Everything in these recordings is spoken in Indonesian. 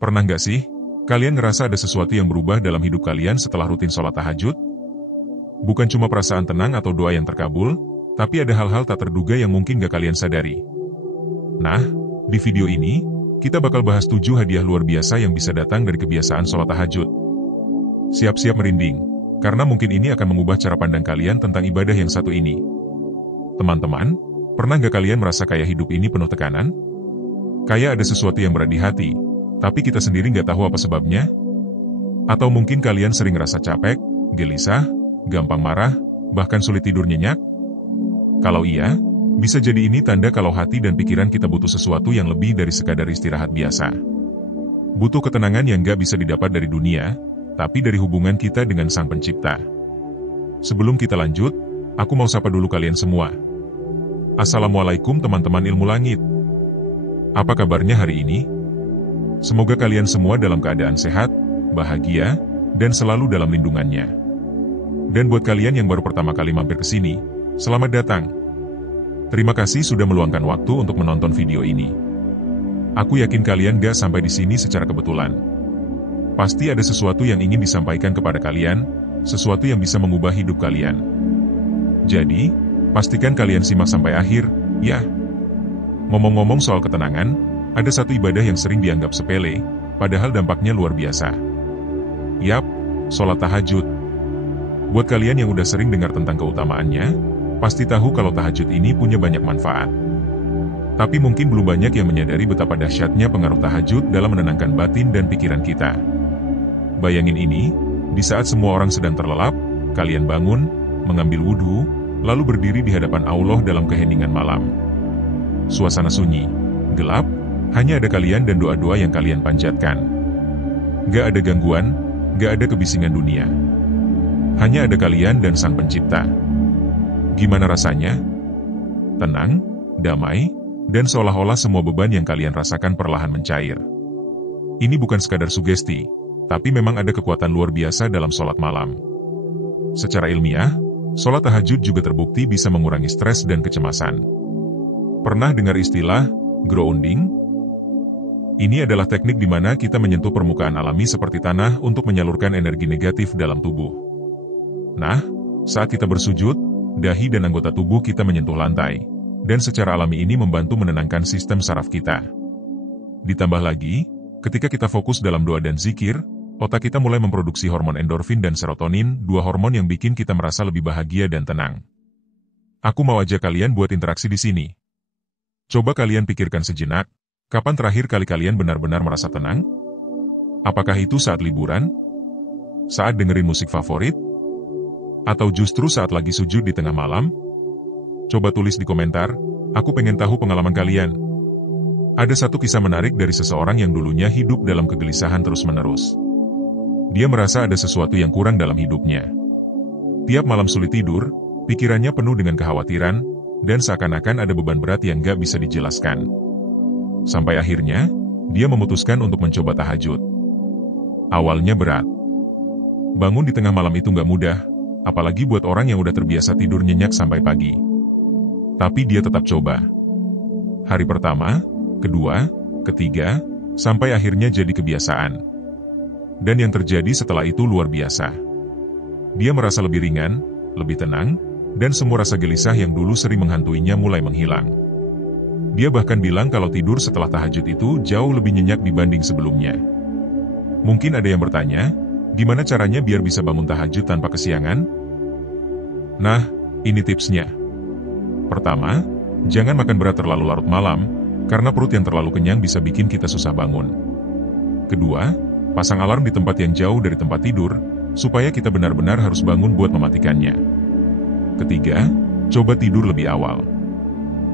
Pernah nggak sih, kalian ngerasa ada sesuatu yang berubah dalam hidup kalian setelah rutin sholat tahajud? Bukan cuma perasaan tenang atau doa yang terkabul, tapi ada hal-hal tak terduga yang mungkin gak kalian sadari. Nah, di video ini, kita bakal bahas 7 hadiah luar biasa yang bisa datang dari kebiasaan sholat tahajud. Siap-siap merinding, karena mungkin ini akan mengubah cara pandang kalian tentang ibadah yang satu ini. Teman-teman, pernah gak kalian merasa kayak hidup ini penuh tekanan? Kayak ada sesuatu yang berat di hati, tapi kita sendiri nggak tahu apa sebabnya? Atau mungkin kalian sering ngerasa capek, gelisah, gampang marah, bahkan sulit tidur nyenyak? Kalau iya, bisa jadi ini tanda kalau hati dan pikiran kita butuh sesuatu yang lebih dari sekadar istirahat biasa. Butuh ketenangan yang nggak bisa didapat dari dunia, tapi dari hubungan kita dengan Sang Pencipta. Sebelum kita lanjut, aku mau sapa dulu kalian semua. Assalamualaikum teman-teman ilmu langit. Apa kabarnya hari ini? Semoga kalian semua dalam keadaan sehat, bahagia, dan selalu dalam lindungannya. Dan buat kalian yang baru pertama kali mampir ke sini, selamat datang. Terima kasih sudah meluangkan waktu untuk menonton video ini. Aku yakin kalian gak sampai di sini secara kebetulan. Pasti ada sesuatu yang ingin disampaikan kepada kalian, sesuatu yang bisa mengubah hidup kalian. Jadi, pastikan kalian simak sampai akhir, ya. Ngomong-ngomong soal ketenangan, ada satu ibadah yang sering dianggap sepele, padahal dampaknya luar biasa. Yap, sholat tahajud. Buat kalian yang udah sering dengar tentang keutamaannya, pasti tahu kalau tahajud ini punya banyak manfaat. Tapi mungkin belum banyak yang menyadari betapa dahsyatnya pengaruh tahajud dalam menenangkan batin dan pikiran kita. Bayangin ini, di saat semua orang sedang terlelap, kalian bangun, mengambil wudhu, lalu berdiri di hadapan Allah dalam keheningan malam. Suasana sunyi, gelap, hanya ada kalian dan doa-doa yang kalian panjatkan. Gak ada gangguan, gak ada kebisingan dunia. Hanya ada kalian dan Sang Pencipta. Gimana rasanya? Tenang, damai, dan seolah-olah semua beban yang kalian rasakan perlahan mencair. Ini bukan sekadar sugesti, tapi memang ada kekuatan luar biasa dalam sholat malam. Secara ilmiah, sholat tahajud juga terbukti bisa mengurangi stres dan kecemasan. Pernah dengar istilah grounding? Ini adalah teknik di mana kita menyentuh permukaan alami seperti tanah untuk menyalurkan energi negatif dalam tubuh. Nah, saat kita bersujud, dahi dan anggota tubuh kita menyentuh lantai, dan secara alami ini membantu menenangkan sistem saraf kita. Ditambah lagi, ketika kita fokus dalam doa dan zikir, otak kita mulai memproduksi hormon endorfin dan serotonin, dua hormon yang bikin kita merasa lebih bahagia dan tenang. Aku mau ajak kalian buat interaksi di sini. Coba kalian pikirkan sejenak, kapan terakhir kali kalian benar-benar merasa tenang? Apakah itu saat liburan? Saat dengerin musik favorit? Atau justru saat lagi sujud di tengah malam? Coba tulis di komentar, aku pengen tahu pengalaman kalian. Ada satu kisah menarik dari seseorang yang dulunya hidup dalam kegelisahan terus-menerus. Dia merasa ada sesuatu yang kurang dalam hidupnya. Tiap malam sulit tidur, pikirannya penuh dengan kekhawatiran, dan seakan-akan ada beban berat yang gak bisa dijelaskan. Sampai akhirnya, dia memutuskan untuk mencoba tahajud. Awalnya berat. Bangun di tengah malam itu gak mudah, apalagi buat orang yang udah terbiasa tidur nyenyak sampai pagi. Tapi dia tetap coba. Hari pertama, kedua, ketiga, sampai akhirnya jadi kebiasaan. Dan yang terjadi setelah itu luar biasa. Dia merasa lebih ringan, lebih tenang, dan semua rasa gelisah yang dulu sering menghantuinya mulai menghilang. Dia bahkan bilang kalau tidur setelah tahajud itu jauh lebih nyenyak dibanding sebelumnya. Mungkin ada yang bertanya, gimana caranya biar bisa bangun tahajud tanpa kesiangan? Nah, ini tipsnya. Pertama, jangan makan berat terlalu larut malam, karena perut yang terlalu kenyang bisa bikin kita susah bangun. Kedua, pasang alarm di tempat yang jauh dari tempat tidur, supaya kita benar-benar harus bangun buat mematikannya. Ketiga, coba tidur lebih awal.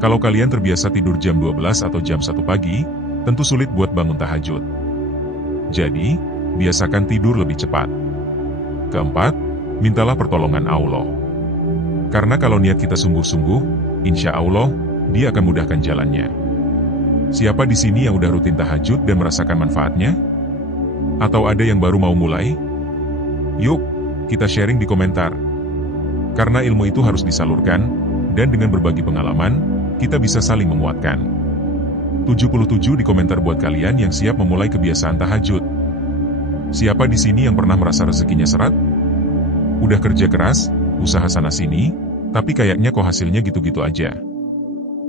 Kalau kalian terbiasa tidur jam 12 atau jam 1 pagi, tentu sulit buat bangun tahajud. Jadi, biasakan tidur lebih cepat. Keempat, mintalah pertolongan Allah. Karena kalau niat kita sungguh-sungguh, insya Allah, Dia akan mudahkan jalannya. Siapa di sini yang udah rutin tahajud dan merasakan manfaatnya? Atau ada yang baru mau mulai? Yuk, kita sharing di komentar. Karena ilmu itu harus disalurkan, dan dengan berbagi pengalaman, kita bisa saling menguatkan. 77 di komentar buat kalian yang siap memulai kebiasaan tahajud. Siapa di sini yang pernah merasa rezekinya seret? Udah kerja keras, usaha sana-sini, tapi kayaknya kok hasilnya gitu-gitu aja.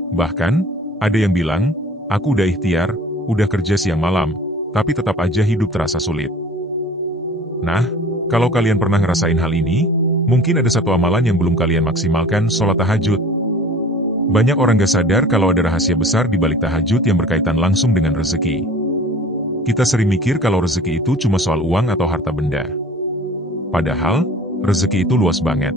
Bahkan, ada yang bilang, aku udah ikhtiar, udah kerja siang malam, tapi tetap aja hidup terasa sulit. Nah, kalau kalian pernah ngerasain hal ini, mungkin ada satu amalan yang belum kalian maksimalkan, sholat tahajud. Banyak orang gak sadar kalau ada rahasia besar di balik tahajud yang berkaitan langsung dengan rezeki. Kita sering mikir kalau rezeki itu cuma soal uang atau harta benda. Padahal, rezeki itu luas banget.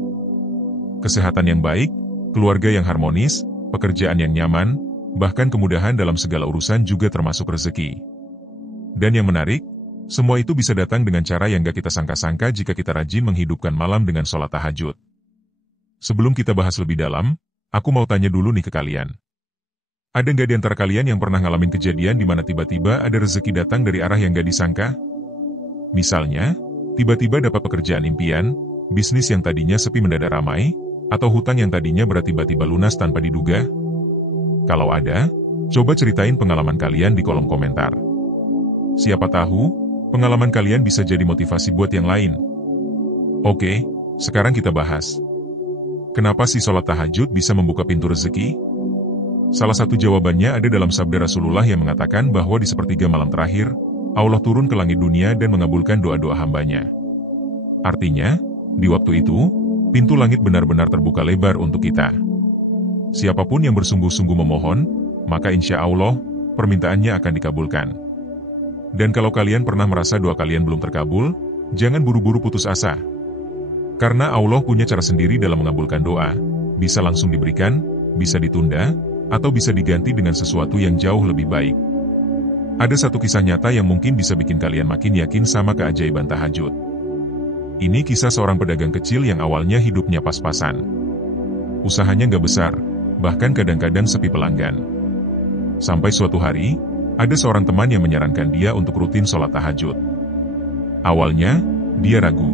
Kesehatan yang baik, keluarga yang harmonis, pekerjaan yang nyaman, bahkan kemudahan dalam segala urusan juga termasuk rezeki. Dan yang menarik, semua itu bisa datang dengan cara yang gak kita sangka-sangka jika kita rajin menghidupkan malam dengan sholat tahajud. Sebelum kita bahas lebih dalam, aku mau tanya dulu nih ke kalian. Ada nggak di antara kalian yang pernah ngalamin kejadian di mana tiba-tiba ada rezeki datang dari arah yang nggak disangka? Misalnya, tiba-tiba dapat pekerjaan impian, bisnis yang tadinya sepi mendadak ramai, atau hutang yang tadinya berat tiba-tiba lunas tanpa diduga? Kalau ada, coba ceritain pengalaman kalian di kolom komentar. Siapa tahu, pengalaman kalian bisa jadi motivasi buat yang lain. Oke, sekarang kita bahas. Kenapa sih sholat tahajud bisa membuka pintu rezeki? Salah satu jawabannya ada dalam sabda Rasulullah yang mengatakan bahwa di sepertiga malam terakhir, Allah turun ke langit dunia dan mengabulkan doa-doa hambanya. Artinya, di waktu itu, pintu langit benar-benar terbuka lebar untuk kita. Siapapun yang bersungguh-sungguh memohon, maka insya Allah, permintaannya akan dikabulkan. Dan kalau kalian pernah merasa doa kalian belum terkabul, jangan buru-buru putus asa. Karena Allah punya cara sendiri dalam mengabulkan doa, bisa langsung diberikan, bisa ditunda, atau bisa diganti dengan sesuatu yang jauh lebih baik. Ada satu kisah nyata yang mungkin bisa bikin kalian makin yakin sama keajaiban tahajud. Ini kisah seorang pedagang kecil yang awalnya hidupnya pas-pasan. Usahanya nggak besar, bahkan kadang-kadang sepi pelanggan. Sampai suatu hari, ada seorang teman yang menyarankan dia untuk rutin sholat tahajud. Awalnya, dia ragu.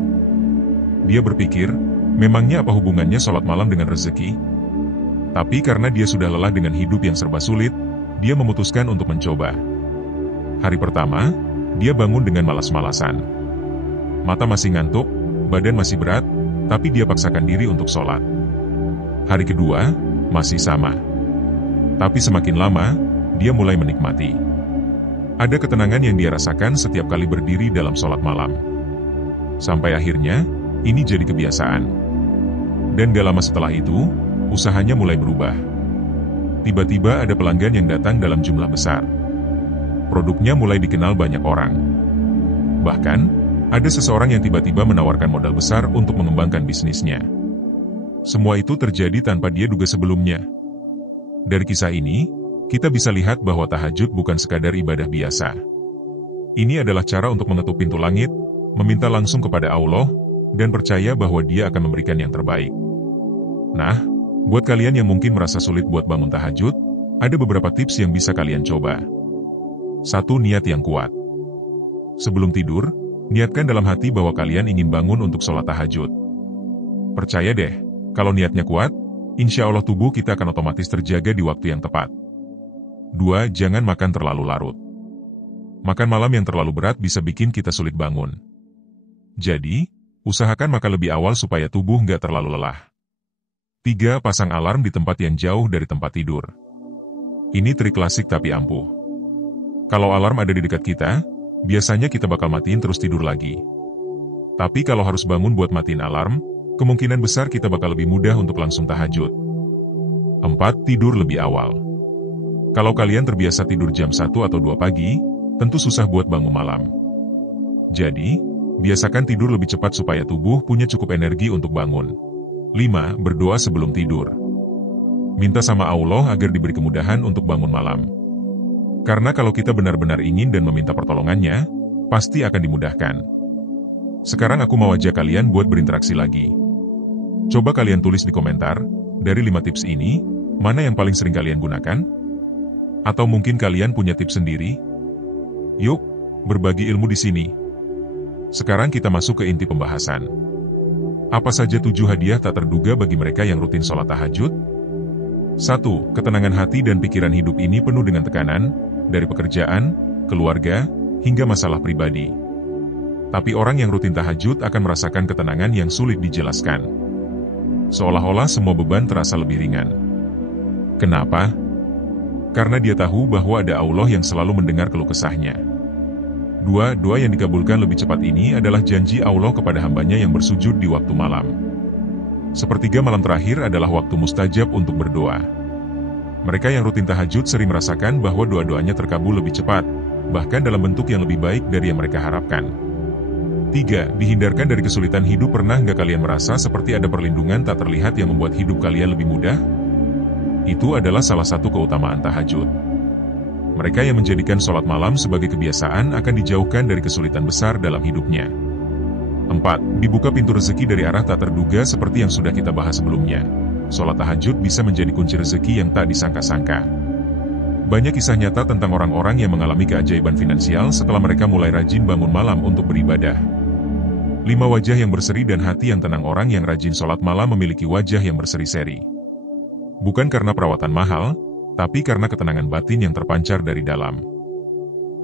Dia berpikir, memangnya apa hubungannya sholat malam dengan rezeki? Tapi karena dia sudah lelah dengan hidup yang serba sulit, dia memutuskan untuk mencoba. Hari pertama, dia bangun dengan malas-malasan. Mata masih ngantuk, badan masih berat, tapi dia paksakan diri untuk sholat. Hari kedua, masih sama. Tapi semakin lama, dia mulai menikmati. Ada ketenangan yang dia rasakan setiap kali berdiri dalam sholat malam. Sampai akhirnya, ini jadi kebiasaan. Dan gak lama setelah itu, usahanya mulai berubah. Tiba-tiba ada pelanggan yang datang dalam jumlah besar. Produknya mulai dikenal banyak orang. Bahkan, ada seseorang yang tiba-tiba menawarkan modal besar untuk mengembangkan bisnisnya. Semua itu terjadi tanpa dia duga sebelumnya. Dari kisah ini, kita bisa lihat bahwa tahajud bukan sekadar ibadah biasa. Ini adalah cara untuk mengetuk pintu langit, meminta langsung kepada Allah, dan percaya bahwa Dia akan memberikan yang terbaik. Nah, buat kalian yang mungkin merasa sulit buat bangun tahajud, ada beberapa tips yang bisa kalian coba. 1. Niat yang kuat. Sebelum tidur, niatkan dalam hati bahwa kalian ingin bangun untuk sholat tahajud. Percaya deh, kalau niatnya kuat, insya Allah tubuh kita akan otomatis terjaga di waktu yang tepat. 2. Jangan makan terlalu larut. Makan malam yang terlalu berat bisa bikin kita sulit bangun. Jadi, usahakan makan lebih awal supaya tubuh nggak terlalu lelah. 3. Pasang alarm di tempat yang jauh dari tempat tidur. Ini trik klasik tapi ampuh. Kalau alarm ada di dekat kita, biasanya kita bakal matiin terus tidur lagi. Tapi kalau harus bangun buat matiin alarm, kemungkinan besar kita bakal lebih mudah untuk langsung tahajud. 4. Tidur lebih awal. Kalau kalian terbiasa tidur jam 1 atau 2 pagi, tentu susah buat bangun malam. Jadi, biasakan tidur lebih cepat supaya tubuh punya cukup energi untuk bangun. 5. Berdoa sebelum tidur. Minta sama Allah agar diberi kemudahan untuk bangun malam. Karena kalau kita benar-benar ingin dan meminta pertolongannya, pasti akan dimudahkan. Sekarang aku mau ajak kalian buat berinteraksi lagi. Coba kalian tulis di komentar, dari 5 tips ini, mana yang paling sering kalian gunakan? Atau mungkin kalian punya tips sendiri? Yuk, berbagi ilmu di sini. Sekarang kita masuk ke inti pembahasan. Apa saja 7 hadiah tak terduga bagi mereka yang rutin sholat tahajud? 1. Ketenangan hati dan pikiran hidup ini penuh dengan tekanan, dari pekerjaan, keluarga, hingga masalah pribadi. Tapi orang yang rutin tahajud akan merasakan ketenangan yang sulit dijelaskan. Seolah-olah semua beban terasa lebih ringan. Kenapa? Karena dia tahu bahwa ada Allah yang selalu mendengar keluh kesahnya. 2. Doa yang dikabulkan lebih cepat ini adalah janji Allah kepada hambanya yang bersujud di waktu malam. Sepertiga malam terakhir adalah waktu mustajab untuk berdoa. Mereka yang rutin tahajud sering merasakan bahwa doa-doanya terkabul lebih cepat, bahkan dalam bentuk yang lebih baik dari yang mereka harapkan. 3. Dihindarkan dari kesulitan hidup. Pernah nggak kalian merasa seperti ada perlindungan tak terlihat yang membuat hidup kalian lebih mudah? Itu adalah salah satu keutamaan tahajud. Mereka yang menjadikan sholat malam sebagai kebiasaan akan dijauhkan dari kesulitan besar dalam hidupnya. 4. Dibuka pintu rezeki dari arah tak terduga. Seperti yang sudah kita bahas sebelumnya, sholat tahajud bisa menjadi kunci rezeki yang tak disangka-sangka. Banyak kisah nyata tentang orang-orang yang mengalami keajaiban finansial setelah mereka mulai rajin bangun malam untuk beribadah. 5. Wajah yang berseri dan hati yang tenang. Orang yang rajin sholat malam memiliki wajah yang berseri-seri. Bukan karena perawatan mahal, tapi karena ketenangan batin yang terpancar dari dalam.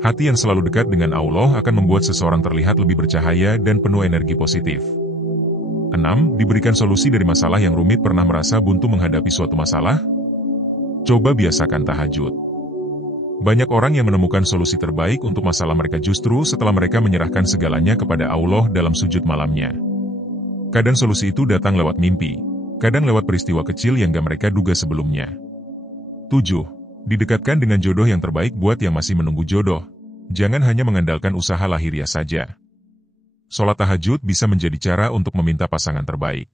Hati yang selalu dekat dengan Allah akan membuat seseorang terlihat lebih bercahaya dan penuh energi positif. 6. Diberikan solusi dari masalah yang rumit. Pernah merasa buntu menghadapi suatu masalah? Coba biasakan tahajud. Banyak orang yang menemukan solusi terbaik untuk masalah mereka justru setelah mereka menyerahkan segalanya kepada Allah dalam sujud malamnya. Kadang solusi itu datang lewat mimpi, kadang lewat peristiwa kecil yang gak mereka duga sebelumnya. 7. Didekatkan dengan jodoh yang terbaik. Buat yang masih menunggu jodoh, jangan hanya mengandalkan usaha lahiriah saja. Sholat tahajud bisa menjadi cara untuk meminta pasangan terbaik.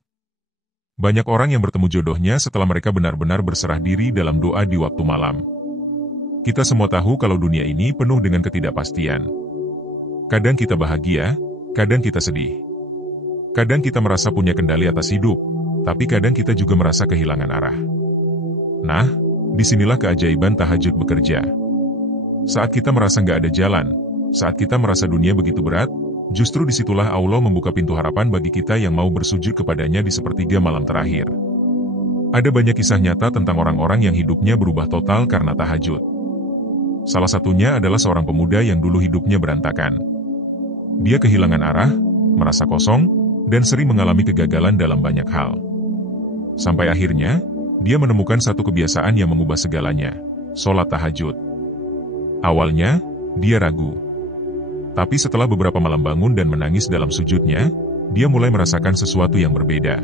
Banyak orang yang bertemu jodohnya setelah mereka benar-benar berserah diri dalam doa di waktu malam. Kita semua tahu kalau dunia ini penuh dengan ketidakpastian. Kadang kita bahagia, kadang kita sedih. Kadang kita merasa punya kendali atas hidup, tapi kadang kita juga merasa kehilangan arah. Nah, disinilah keajaiban tahajud bekerja. Saat kita merasa nggak ada jalan, saat kita merasa dunia begitu berat, justru disitulah Allah membuka pintu harapan bagi kita yang mau bersujud kepadanya di sepertiga malam terakhir. Ada banyak kisah nyata tentang orang-orang yang hidupnya berubah total karena tahajud. Salah satunya adalah seorang pemuda yang dulu hidupnya berantakan. Dia kehilangan arah, merasa kosong, dan sering mengalami kegagalan dalam banyak hal. Sampai akhirnya, dia menemukan satu kebiasaan yang mengubah segalanya, sholat tahajud. Awalnya, dia ragu. Tapi setelah beberapa malam bangun dan menangis dalam sujudnya, dia mulai merasakan sesuatu yang berbeda.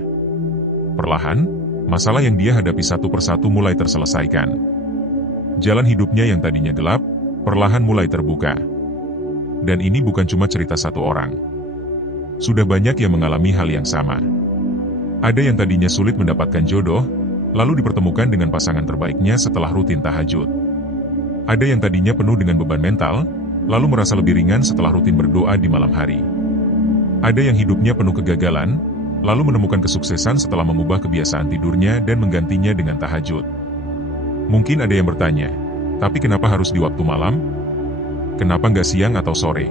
Perlahan, masalah yang dia hadapi satu persatu mulai terselesaikan. Jalan hidupnya yang tadinya gelap, perlahan mulai terbuka. Dan ini bukan cuma cerita satu orang. Sudah banyak yang mengalami hal yang sama. Ada yang tadinya sulit mendapatkan jodoh, lalu dipertemukan dengan pasangan terbaiknya setelah rutin tahajud. Ada yang tadinya penuh dengan beban mental, lalu merasa lebih ringan setelah rutin berdoa di malam hari. Ada yang hidupnya penuh kegagalan, lalu menemukan kesuksesan setelah mengubah kebiasaan tidurnya dan menggantinya dengan tahajud. Mungkin ada yang bertanya, tapi kenapa harus di waktu malam? Kenapa nggak siang atau sore?